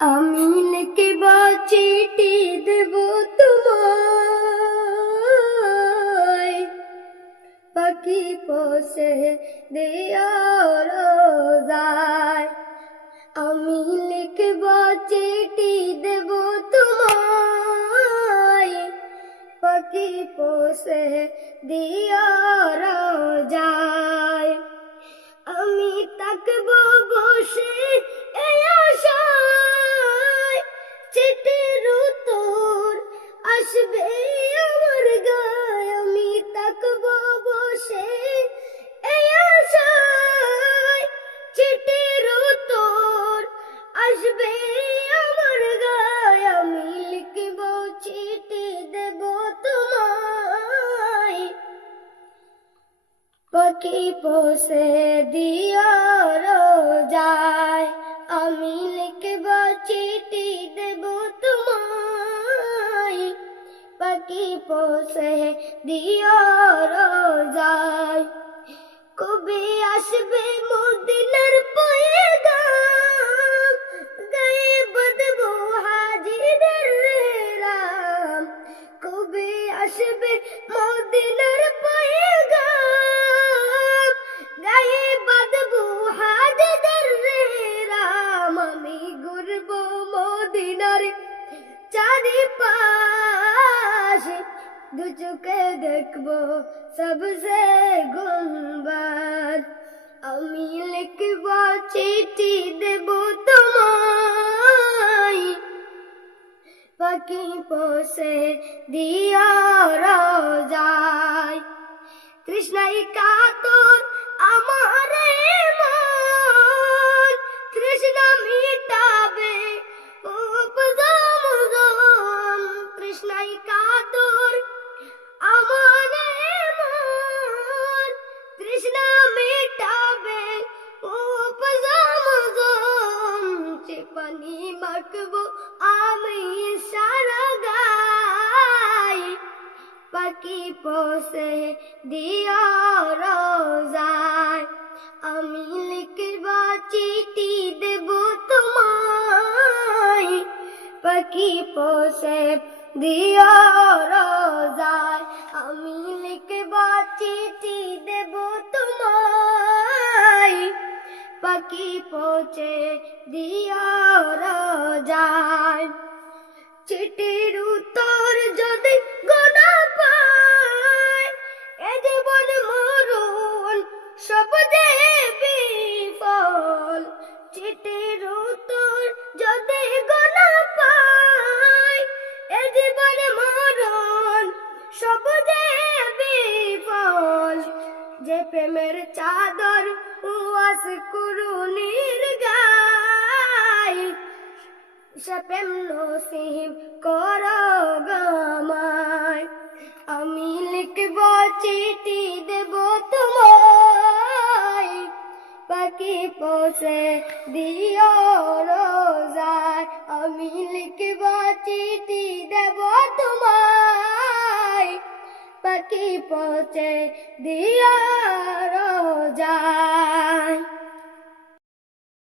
আমি লিখব চিঠি দেব তোমায়, পাখি পোষে দিও রোজায়। আমি লিখব চিঠি দেব তোমায়, পাখি পোষে দিও রোজায়। আমি থাকব বসে এই আশায়, চিঠির উত্তর আসবে আমার গায়। আমি থাকব বসে এই আশায়, চিঠির উত্তর আসবে আমার গায়। আমি লিখব চিঠি দেব তোমায়, পাখি পোষে দিও রোজায়। আমি লিখব চিঠি দেব তোমায়, পাখি পোষে দিও রোজায়। কবে আসবে মদিনার পয়গাম, গায়ে বাঁধবো হাজিদের রাম। কবে আসবে মদিনার পয়গাম, গায়ে বাঁধবো হাজিদের রাম। আমি ঘুরবো মদিনার চারিপাশে, দু চোখে দেখবো সবসে গুনবাদ। আমি লিখব চিঠি দেব তোমায়, পাখি পোষে দিও রোজায়। তৃষ্ণায় কাতর আমার মন, তৃষ্ণা মিটাবে উপজম। তৃষ্ণায় কাতর আমার মন, তৃষ্ণা মিটাবে উপজম। সে পানি মাখবো আমি সারা গায়, পাখি পোষে দিও রোজায়। আমি লিখব চিঠি দেব তোমায়, পাখি পোষে দিও রোজায়। আমি লিখব চিঠি দেব তোমায়, পাখি পোষে দিও রোজায়। চিঠির উত্তর যদি গোনা পায়, এ জীবন মরণ সব যে বিফল। চিঠির উত্তর যদি গোনা পায়, এ জীবন মরণ সব যে বিফল। যে প্রেমের চাদর ওয়াস কুরুনির গায়, সে প্রেম নসিব করো গামায়। আমি লিখব চিঠি দেব তোমায়, পাখি পোষে দিও রোজায়। আমি লিখব চিঠি দেব তোমায়, পাখি পোষে দিও